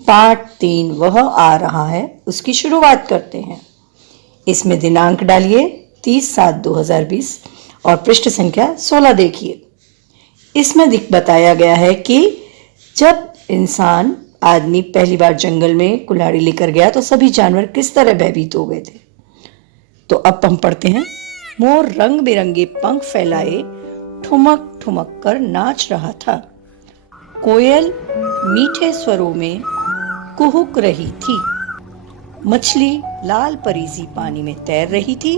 पाठ 3 वह आ रहा है उसकी शुरुआत करते हैं। इसमें दिनांक डालिए 30/7/2020 और पृष्ठ संख्या 16 देखिए। इसमें बताया गया है कि जब इंसान आदमी पहली बार जंगल में कुल्हाड़ी लेकर गया तो सभी जानवर किस तरह भयभीत हो गए थे। तो अब हम पढ़ते हैं। मोर रंग बिरंगे पंख फैलाए ठुमक ठुमक कर नाच रहा था। कोयल मीठे स्वरों में कुहुक रही थी। मछली लाल परी सी पानी में तैर रही थी।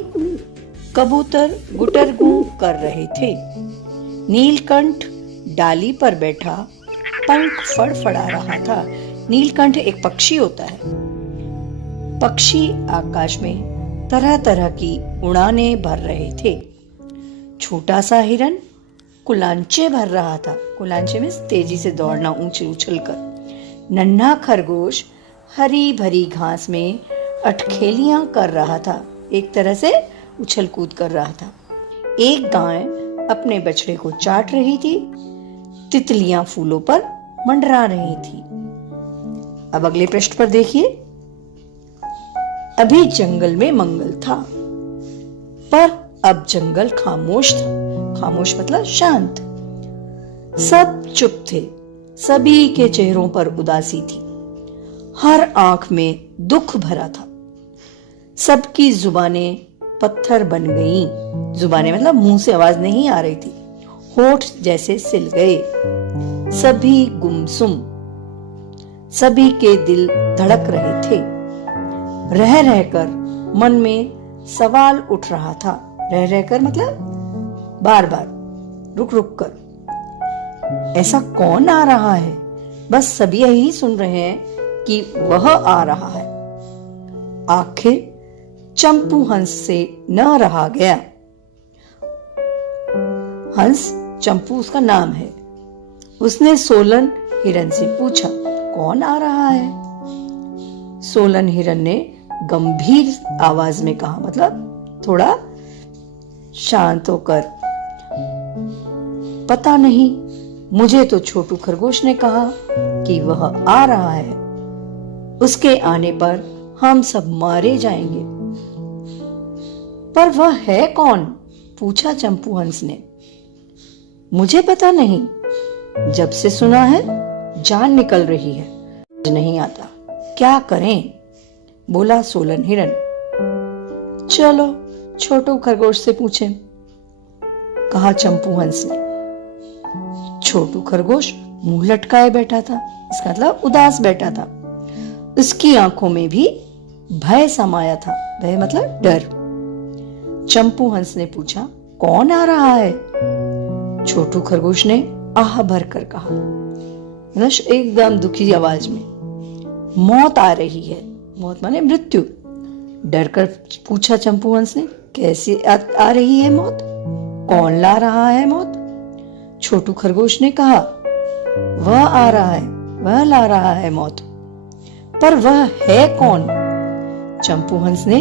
कबूतर गुटरगू कर रहे थे। नीलकंठ डाली पर बैठा पंख फड़फड़ा रहा था। नीलकंठ एक पक्षी होता है। पक्षी आकाश में तरह तरह की उड़ानें भर रहे थे। छोटा सा हिरन कुलांचे भर रहा था। कुलांचे में तेजी से दौड़ना, ऊंचे उछल कर। नन्हा खरगोश हरी भरी घास में अटखेलियां कर रहा था, एक तरह से उछल कूद कर रहा था। एक गाय अपने बछड़े को चाट रही थी। तितलियां फूलों पर मंडरा रही थी। अब अगले पृष्ठ पर देखिए। अभी जंगल में मंगल था, पर अब जंगल खामोश था। खामोश मतलब शांत। सब चुप थे। सभी के चेहरों पर उदासी थी। हर आंख में दुख भरा था। सबकी जुबानें पत्थर बन गईं। जुबानें मतलब मुंह से आवाज नहीं आ रही थी। होठ जैसे सिल गए। सभी गुमसुम। सभी के दिल धड़क रहे थे। रह रहकर मन में सवाल उठ रहा था। रह रहकर मतलब बार बार, रुक रुक कर। ऐसा कौन आ रहा है? बस सभी यही सुन रहे हैं कि वह आ रहा है। आखिर चंपू हंस से न रहा गया। हंस चंपू उसका नाम है। उसने सोलन हिरन से पूछा, कौन आ रहा है? सोलन हिरन ने गंभीर आवाज में कहा, मतलब थोड़ा शांत होकर, पता नहीं, मुझे तो छोटू खरगोश ने कहा कि वह आ रहा है। उसके आने पर हम सब मारे जाएंगे। पर वह है कौन? पूछा चंपू हंस ने। मुझे पता नहीं, जब से सुना है जान निकल रही है, नहीं आता, क्या करें? बोला सोलन हिरन। चलो छोटू खरगोश से पूछें, कहा चंपू हंस ने। छोटू खरगोश मुंह लटकाए बैठा था, इसका मतलब उदास बैठा था। उसकी आंखों में भी भय समाया था। भय मतलब डर। चंपू हंस ने पूछा, कौन आ रहा है? छोटू खरगोश ने आह भरकर कहा, एकदम दुखी आवाज में, मौत आ रही है। मौत माने मृत्यु। डर कर पूछा चंपू हंस ने, कैसे आ रही है मौत? कौन ला रहा है मौत? छोटू खरगोश ने कहा, वह आ रहा है, वह ला रहा है मौत। पर वह है कौन? चंपू हंस ने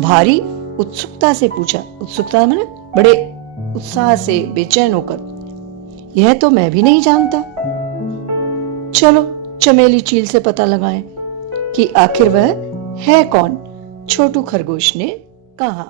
भारी उत्सुकता से पूछा। उत्सुकता माने बड़े उत्साह से, बेचैन होकर, यह तो मैं भी नहीं जानता। चलो चमेली चील से पता लगाएं कि आखिर वह है कौन। छोटू खरगोश ने कहा।